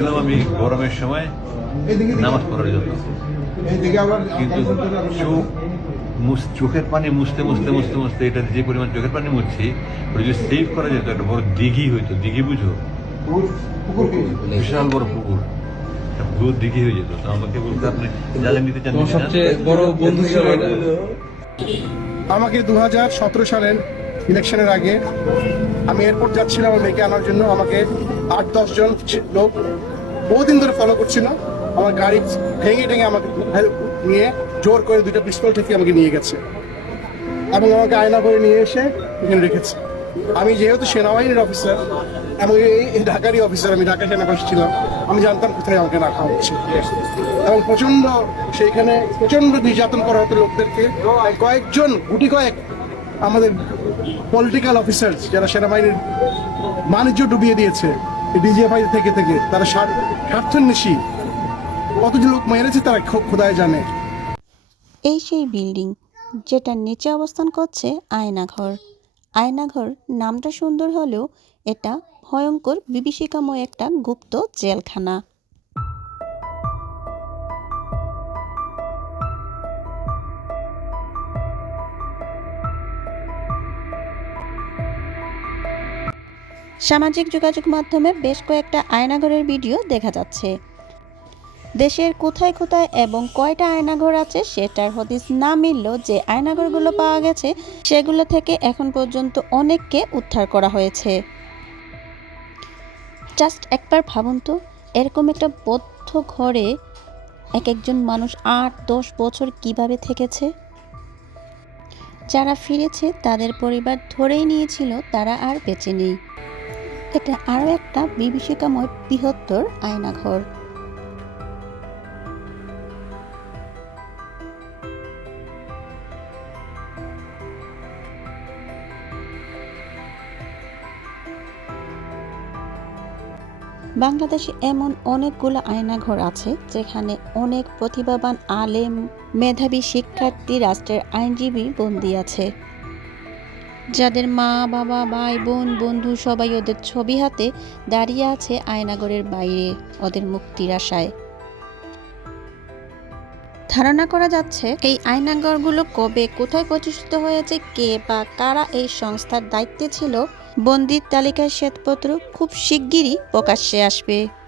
গেছিলাম আমি গরমের সময় নামাজ পড়ার জন্য। কিন্তু চোখ চোখের পানি মুছতে মুছতে মুছতে। মুছতে এটা যে পরিমাণ চোখের পানি মুছছি ওটা যদি সেভ করা যেত একটা বড় দিঘি হইতো। দিঘি বুঝো? বিশাল বড় পুকুর। একটা দিঘি হয়ে যেত। তো আমাকে বলতে আপনি জালেন নিতে চান? সবচেয়ে বড় বন্ধু হিসেবে আমাকে দু হাজার সতেরো সালের ইলেকশনের আগে আমি এয়ারপোর্ট যাচ্ছিলাম আমার মেয়েকে আনার জন্য। আমাকে আট, দশ জন লোক বহুদিন ধরে ফলো করছিল। আমার গাড়ি ভেঙে টেঙে আমাকে হেল্প নিয়ে জোর করে দুটো পিস্তল থেকে আমাকে নিয়ে গেছে। এবং আমাকে আয়না করে নিয়ে এসে এখানে রেখেছে। আমি যেহেতু সেনাবাহিনীর অফিসার এবং এই ঢাকারই অফিসার আমি ঢাকা সেনাবাসী ছিলাম, আমি জানতাম কোথায় আমাকে রাখা হচ্ছে। এবং প্রচণ্ড সেইখানে প্রচণ্ড নির্যাতন করা হতো লোকদেরকে। কয়েকজন, গুটি কয়েক আমাদের পলিটিক্যাল অফিসার যারা সেনাবাহিনীর বাণিজ্য ডুবিয়ে দিয়েছে ডিজিএফআই থেকে থেকে, তারা স্বার্থ- স্বার্থন্বেষী। কত যে লোক মেরেছে তারা খোদায় জানে। এই সেই বিল্ডিং, যেটার নিচে অবস্থান করছে আয়নাঘর। আয়নাঘর নামটা সুন্দর হলেও এটা ভয়ঙ্কর বিভীষিকাময় একটা গুপ্ত জেলখানা। সামাজিক যোগাযোগ মাধ্যমে বেশ কয়েকটা আয়নাঘরের ভিডিও দেখা যাচ্ছে। দেশের কোথায় কোথায় এবং কয়টা আয়নাঘর আছে সেটার হদিস না মিললেও যে আয়নাঘরগুলো পাওয়া গেছে, সেগুলো থেকে এখন পর্যন্ত অনেককে উদ্ধার করা হয়েছে। জাস্ট একবার ভাবুন তো, এরকম একটা বদ্ধ ঘরে এক একজন মানুষ আট, দশ বছর কীভাবে থেকেছে? যারা ফিরেছে তাদের পরিবার ধরেই নিয়েছিল, তারা আর বেঁচে নেই। এটা আরও একটা বিভীষিকাময় বৃহত্তর আয়নাঘর। বাংলাদেশে এমন অনেকগুলো আয়নাঘর আছে যেখানে অনেক প্রতিভাবান আলেম, মেধাবী শিক্ষার্থী, রাষ্ট্রের আইনজীবী বন্দী আছে। যাদের মা, বাবা, ভাই, বোন, বন্ধু সবাই ওদের ছবি হাতে দাঁড়িয়ে আছে আয়নাগরের বাইরে, ওদের মুক্তির আশায়। ধারণা করা যাচ্ছে, এই আয়নাগরগুলো কবে, কোথায় প্রতিষ্ঠিত হয়েছে, কে বা কারা এই সংস্থার দায়িত্বে ছিল, বন্দির তালিকার শ্বেতপত্র খুব শিগগিরই প্রকাশ্যে আসবে।